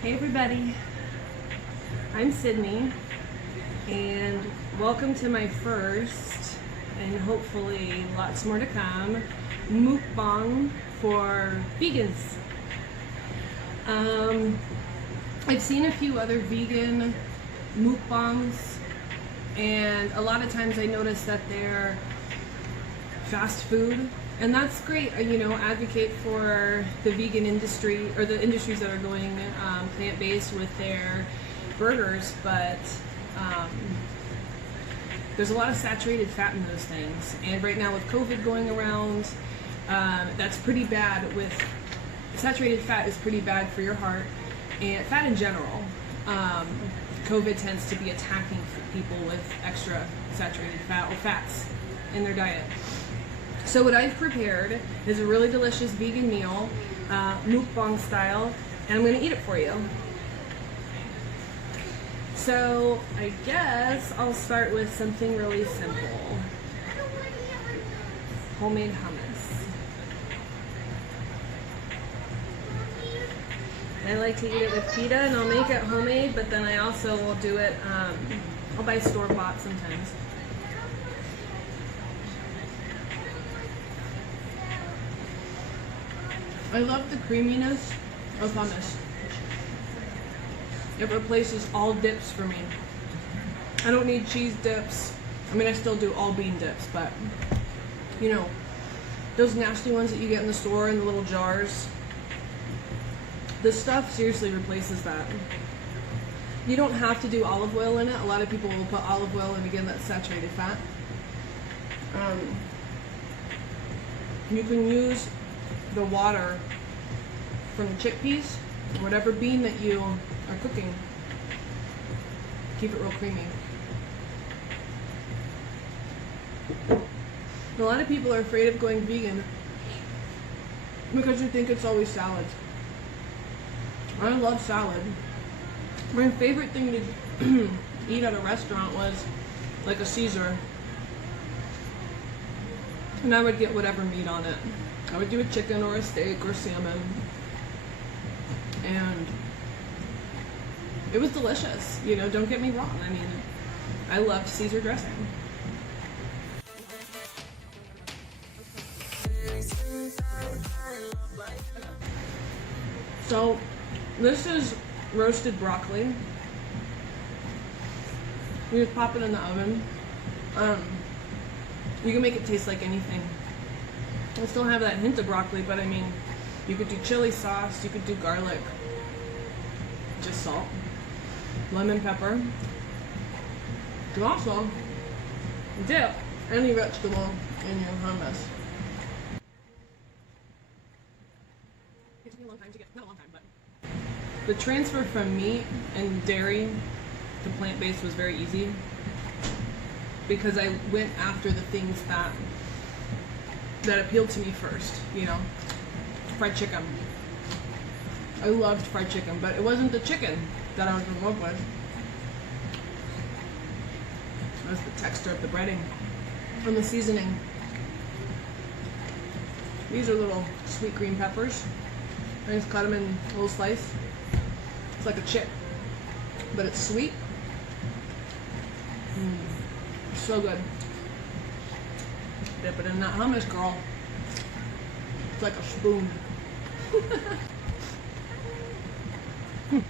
Hey everybody, I'm Sydney and welcome to my first, and hopefully lots more to come, mukbang for vegans. I've seen a few other vegan mukbangs and a lot of times I notice that they're fast food. And that's great, advocate for the vegan industry, or the industries that are going plant-based with their burgers, but there's a lot of saturated fat in those things. And right now with COVID going around, that's pretty bad. Saturated fat is pretty bad for your heart, and fat in general. COVID tends to be attacking people with extra saturated fat or fats in their diet. So what I've prepared is a really delicious vegan meal, mukbang style, and I'm going to eat it for you. So I guess I'll start with something really simple. Homemade hummus. I like to eat it with pita, and I'll make it homemade, but then I also will do it, I'll buy store-bought sometimes. I love the creaminess of hummus. It replaces all dips for me. I don't need cheese dips. I mean, I still do all bean dips, but those nasty ones that you get in the store in the little jars. This stuff seriously replaces that. You don't have to do olive oil in it. A lot of people will put olive oil in, again, that's saturated fat. You can use the water from the chickpeas, or whatever bean that you are cooking. Keep it real creamy. A lot of people are afraid of going vegan because you think it's always salads. I love salad. My favorite thing to eat at a restaurant was like a Caesar. And I would get whatever meat on it. I would do a chicken or a steak or salmon. And it was delicious, don't get me wrong. I mean, I loved Caesar dressing. So, this is roasted broccoli. You just pop it in the oven. You can make it taste like anything. I still have that hint of broccoli, but I mean, you could do chili sauce, you could do garlic, just salt, lemon pepper. You can also dip any vegetable in your hummus. It took me a long time to get, not a long time, but the transfer from meat and dairy to plant-based was very easy because I went after the things that appealed to me first, fried chicken. I loved fried chicken, but it wasn't the chicken that I was in love with. It was the texture of the breading and the seasoning. These are little sweet green peppers. I just cut them in a little slice. It's like a chip, but it's sweet. So good. Dip it in that hummus, girl. It's like a spoon. So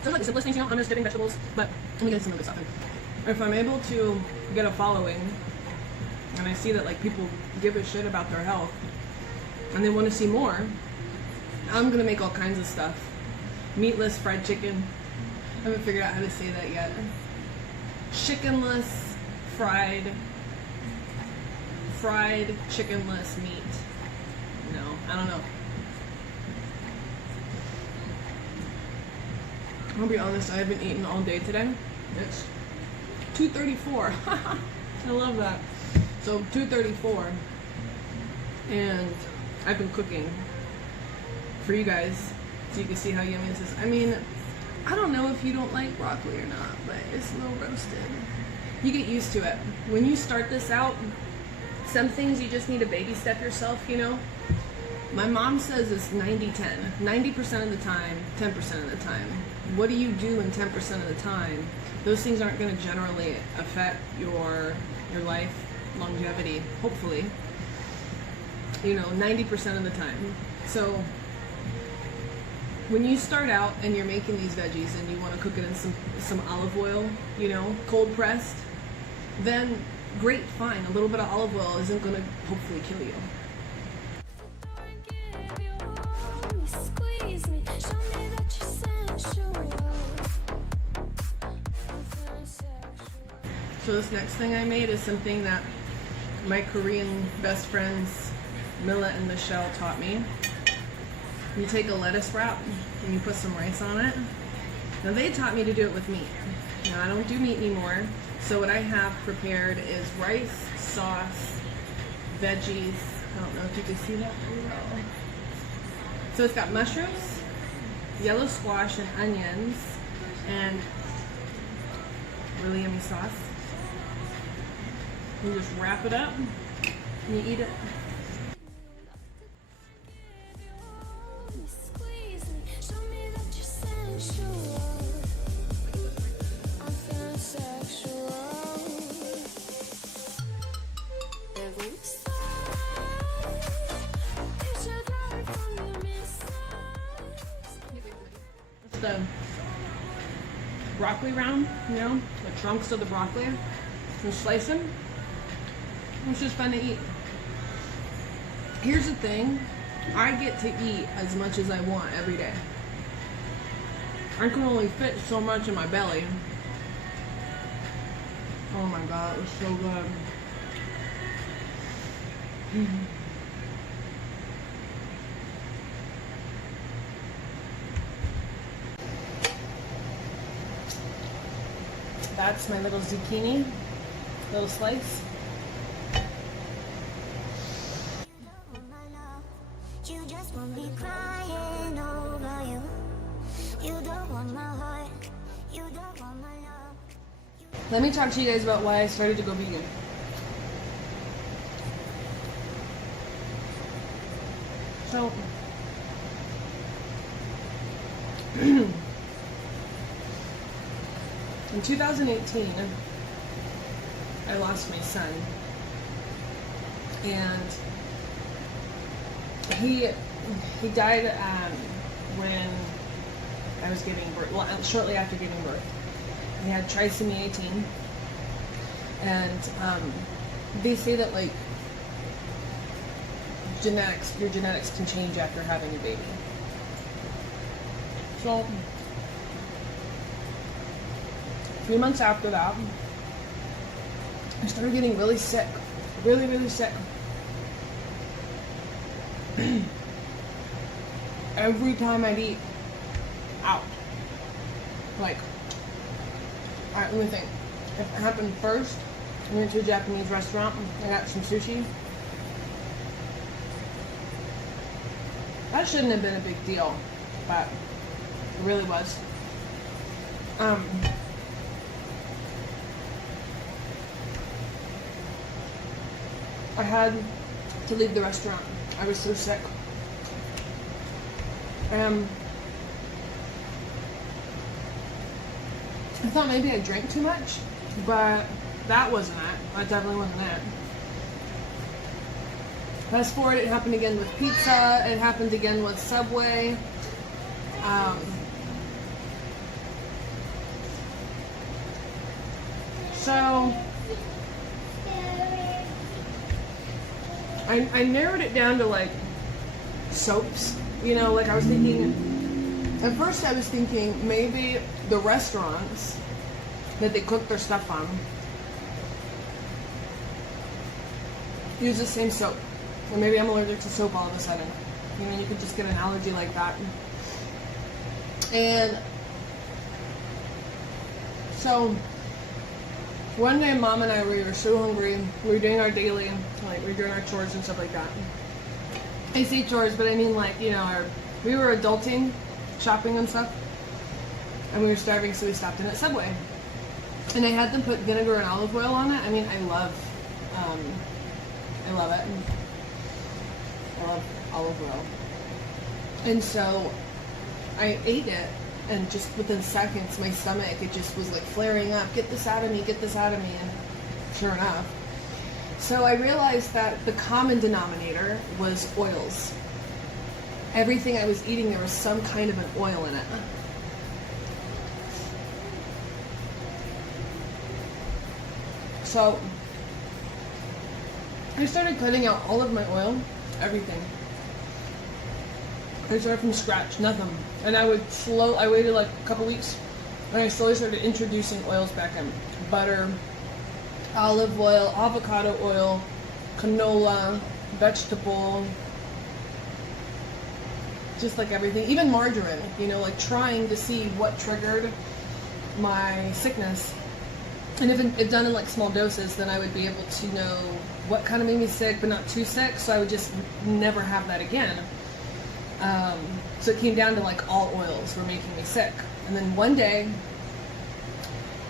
it's like the simplest things, hummus, dipping vegetables, but let me get some of this stuff in. If I'm able to get a following, and I see that like people give a shit about their health, and they want to see more, I'm gonna make all kinds of stuff. Meatless fried chicken. I haven't figured out how to say that yet. Chickenless fried chickenless meat. No, I don't know. I'll be honest, I haven't eaten all day today. It's 2:34. I love that. So 2:34, and I've been cooking for you guys so you can see how yummy this is. I mean, I don't know if you don't like broccoli or not, but it's a little roasted. You get used to it. When you start this out, some things you just need to baby step yourself, My mom says it's 90-10. 90% of the time, 10% of the time. What do you do in 10% of the time? Those things aren't going to generally affect your life longevity, hopefully. 90% of the time. So when you start out and you're making these veggies and you want to cook it in some olive oil, cold pressed, then great, fine. A little bit of olive oil isn't going to hopefully kill you. So this next thing I made is something that my Korean best friends Mila and Michelle taught me. You take a lettuce wrap and you put some rice on it. Now they taught me to do it with meat. Now I don't do meat anymore, so what I have prepared is rice, sauce, veggies. I don't know if you can see that very well. So it's got mushrooms, yellow squash, and onions, and really yummy sauce. You just wrap it up and you eat it. The broccoli round, the trunks of the broccoli, and slice them. It's just fun to eat. Here's the thing, I get to eat as much as I want every day. I can only fit so much in my belly. Oh my god, it was so good. That's my little zucchini, little slice. You just want me crying over you. You don't want my heart. You don't want my love. Let me talk to you guys about why I started to go vegan. So, in 2018, I lost my son, and he died when I was giving birth. Well, shortly after giving birth, he had trisomy 18, and they say that like your genetics can change after having a baby. So, a few months after that, I started getting really sick, really, really sick. Every time I'd eat out, like, alright, let me think. It happened first. I went to a Japanese restaurant. I got some sushi. That shouldn't have been a big deal, but it really was. I had to leave the restaurant. I was so sick. I thought maybe I drank too much, but that wasn't it. That definitely wasn't it. Fast forward, it happened again with pizza. It happened again with Subway. So I narrowed it down to like soaps. Like I was thinking, at first I was thinking maybe the restaurants that they cook their stuff on use the same soap. Or maybe I'm allergic to soap all of a sudden. You could just get an allergy like that. And so one day Mom and I, we were so hungry. We were doing our daily, like we were doing our chores and stuff like that. I say chores, but I mean like, we were adulting, shopping and stuff. And we were starving, so we stopped in at Subway. And I had them put vinegar and olive oil on it. I mean, I love it. I love olive oil. And so I ate it, and just within seconds, my stomach, it just was like flaring up. Get this out of me, get this out of me. And sure enough. So I realized that the common denominator was oils. Everything I was eating, there was some kind of an oil in it. So I started cutting out all of my oil, everything. I started from scratch, nothing. And I waited like a couple weeks, and I slowly started introducing oils back in. Butter, olive oil, avocado oil, canola, vegetable, just like everything, even margarine, you know, like trying to see what triggered my sickness. And if done in like small doses, then I would be able to know what kind of made me sick, but not too sick, so I would just never have that again. So it came down to like all oils were making me sick. And then one day,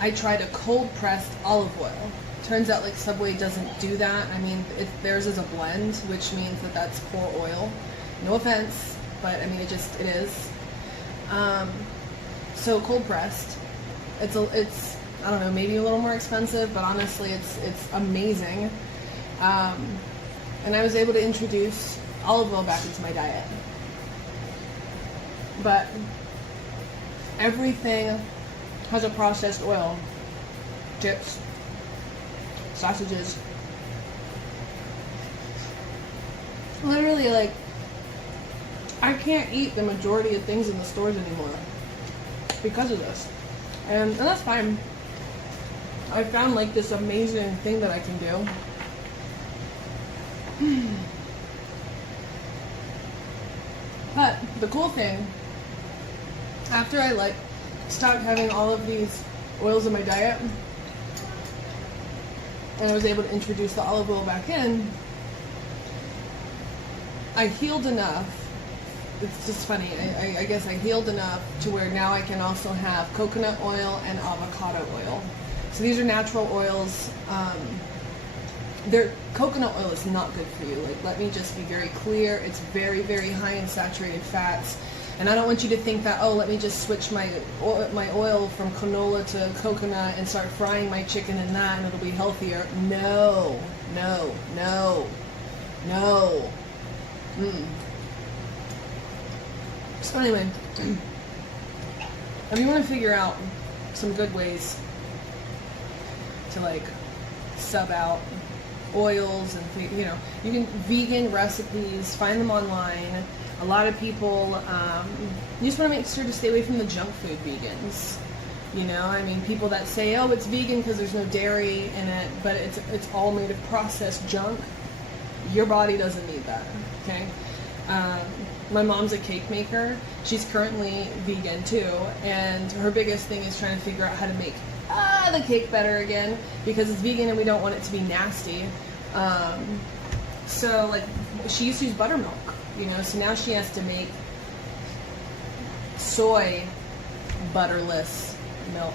I tried a cold pressed olive oil. Turns out like Subway doesn't do that. I mean, theirs is a blend, which means that that's pour oil. No offense, but I mean it is. So cold pressed. It's I don't know, maybe a little more expensive, but honestly it's amazing. And I was able to introduce olive oil back into my diet. But everything has a processed oil. Chips, sausages. Literally, like, I can't eat the majority of things in the stores anymore because of this. And that's fine. I found like this amazing thing that I can do. But the cool thing, after I like stopped having all of these oils in my diet, and I was able to introduce the olive oil back in, I healed enough. It's just funny. I guess I healed enough to where now I can also have coconut oil and avocado oil. So these are natural oils. Coconut oil is not good for you. Like, let me just be very clear. It's very, very high in saturated fats. And I don't want you to think that, oh, let me just switch my oil from canola to coconut and start frying my chicken in that and it'll be healthier. No. So anyway, if you want to figure out some good ways to like sub out oils and, you know, you can vegan recipes, find them online. A lot of people, you just want to make sure to stay away from the junk food vegans. You know, I mean, people that say, oh, it's vegan because there's no dairy in it, but it's all made of processed junk. Your body doesn't need that, okay? My mom's a cake maker. She's currently vegan too, and her biggest thing is trying to figure out how to make the cake better again, because it's vegan and we don't want it to be nasty. So like, she used to use buttermilk, you know, so now she has to make soy butterless milk.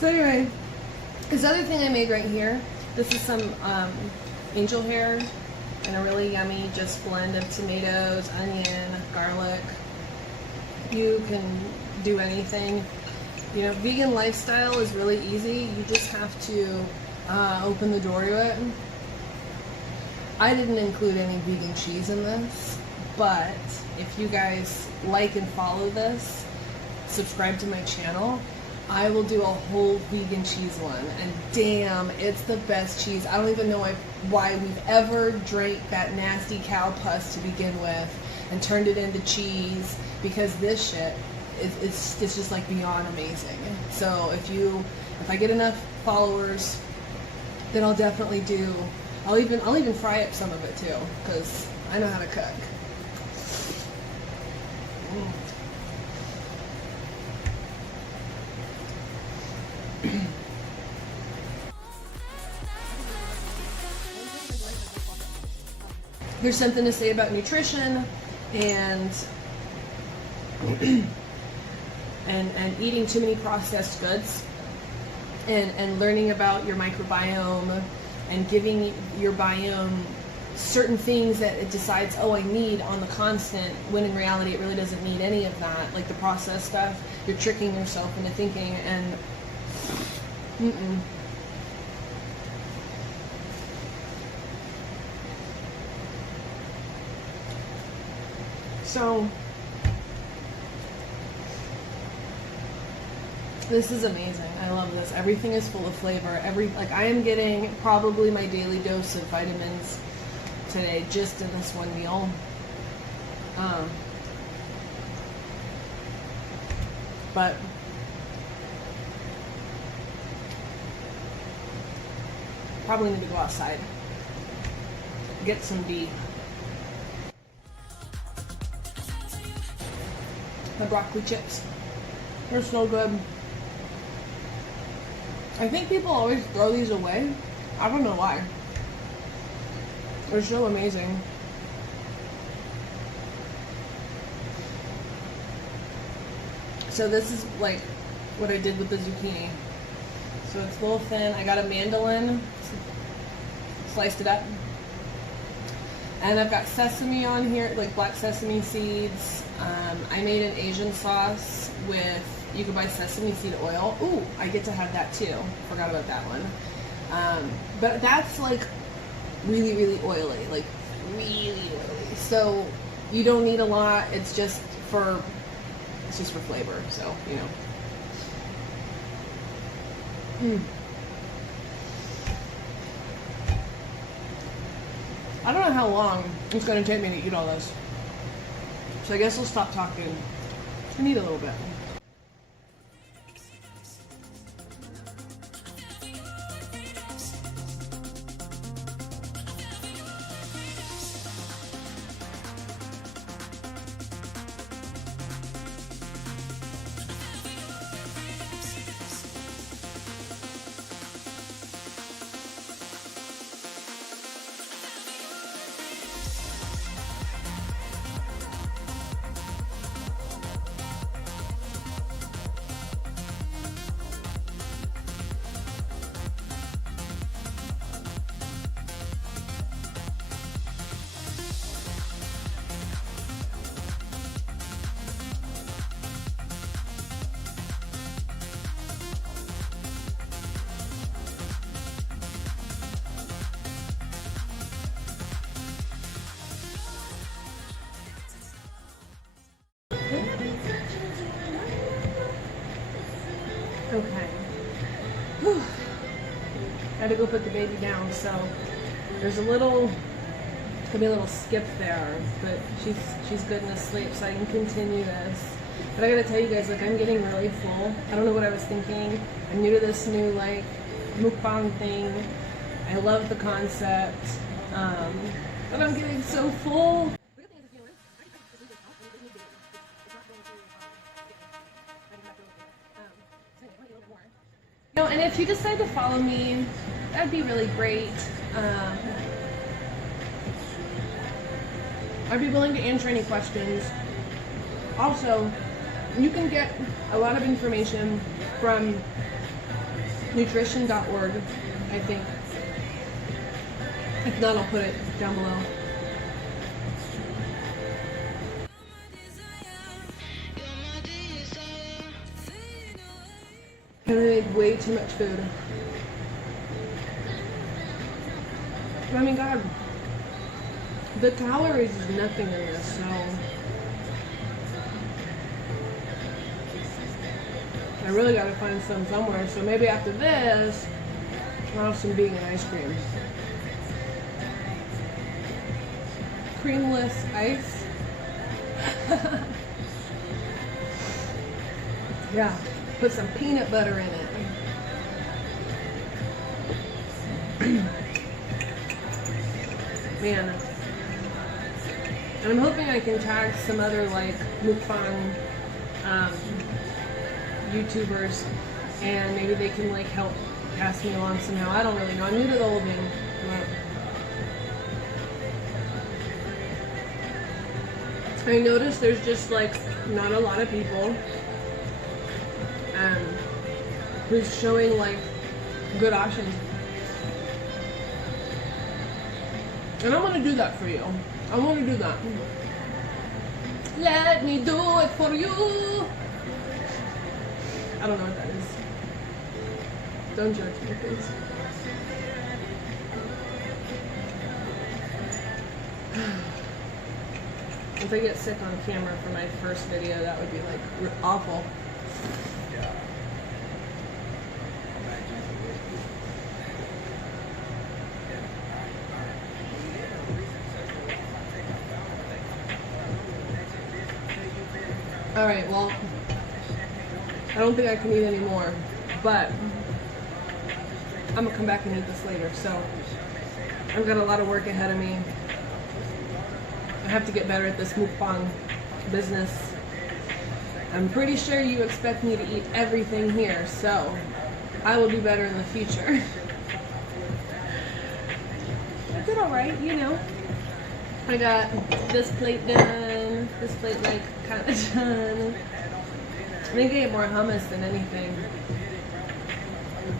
So anyway, this other thing I made right here, this is some angel hair and a really yummy just blend of tomatoes, onion, garlic. You can do anything. You know, vegan lifestyle is really easy. You just have to open the door to it. I didn't include any vegan cheese in this, but if you guys like and follow this, subscribe to my channel, I will do a whole vegan cheese one, and damn, it's the best cheese. I don't even know why we've ever drank that nasty cow pus to begin with and turned it into cheese, because this shit it's just like beyond amazing. So if I get enough followers, then I'll definitely do. I'll even fry up some of it too, because I know how to cook. There's something to say about nutrition and and eating too many processed goods, and learning about your microbiome and giving your biome certain things that it decides, oh, I need on the constant, when in reality it really doesn't need any of that. Like the processed stuff, you're tricking yourself into thinking, and So this is amazing. I love this. Everything is full of flavor. I am getting probably my daily dose of vitamins today just in this one meal. But probably need to go outside, get some D. The broccoli chips, they're so good. I think people always throw these away. I don't know why. They're so amazing. So this is like what I did with the zucchini. So it's a little thin. I got a mandolin, sliced it up. And I've got sesame on here, like black sesame seeds. I made an Asian sauce with, you can buy sesame seed oil. Ooh, I get to have that too. Forgot about that one. But that's like really, really oily, like really oily. So you don't need a lot. It's just for flavor. So, you know. I don't know how long it's going to take me to eat all this. So I guess I'll stop talking and eat a little bit. Okay. Whew. Had to go put the baby down, so there's a little, it's gonna be a little skip there, but she's good and asleep, so I can continue this. But I gotta tell you guys, like, I'm getting really full. I don't know what I was thinking. I'm new to this new, like, mukbang thing. I love the concept, but I'm getting so full. No, and if you decide to follow me, that'd be really great. I'd be willing to answer any questions. Also, you can get a lot of information from nutrition.org, I think. If not, I'll put it down below. I made way too much food. I mean, God, the calories is nothing in this, so I really gotta find some somewhere. So maybe after this, I'll have some vegan ice cream. Creamless ice. Yeah. Put some peanut butter in it. Man. And I'm hoping I can tag some other like mukbang YouTubers, and maybe they can like help pass me along somehow. I don't really know. I'm new to the whole thing. But I noticed there's just like not a lot of people who's showing like good options. And I want to do that for you. I want to do that. Let me do it for you. I don't know what that is. Don't judge me, please. If I get sick on camera for my first video, that would be like awful. All right, well, I don't think I can eat any more, but I'm gonna come back and eat this later. So I've got a lot of work ahead of me. I have to get better at this mukbang business. I'm pretty sure you expect me to eat everything here, so I will do better in the future. I did all right, you know. I got this plate done, this plate like kind of done. I think I ate more hummus than anything.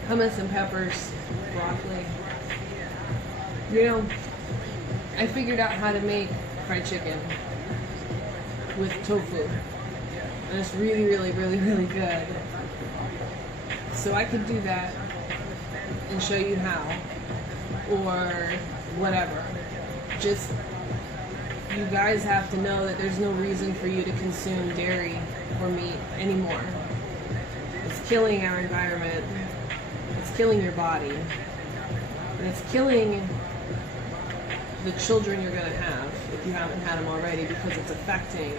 Hummus and peppers, broccoli. You know, I figured out how to make fried chicken with tofu. And it's really, really, really, really good. So I could do that and show you how. Or whatever. Just, you guys have to know that there's no reason for you to consume dairy or meat anymore. It's killing our environment. It's killing your body. And it's killing the children you're going to have if you haven't had them already, because it's affecting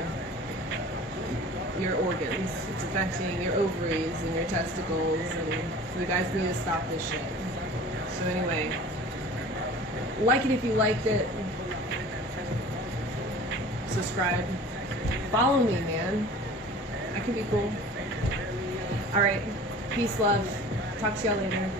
your organs. It's affecting your ovaries and your testicles, and you guys need to stop this shit. So anyway, like it if you liked it. Subscribe. Follow me, man. I could be cool. Alright. Peace, love. Talk to y'all later.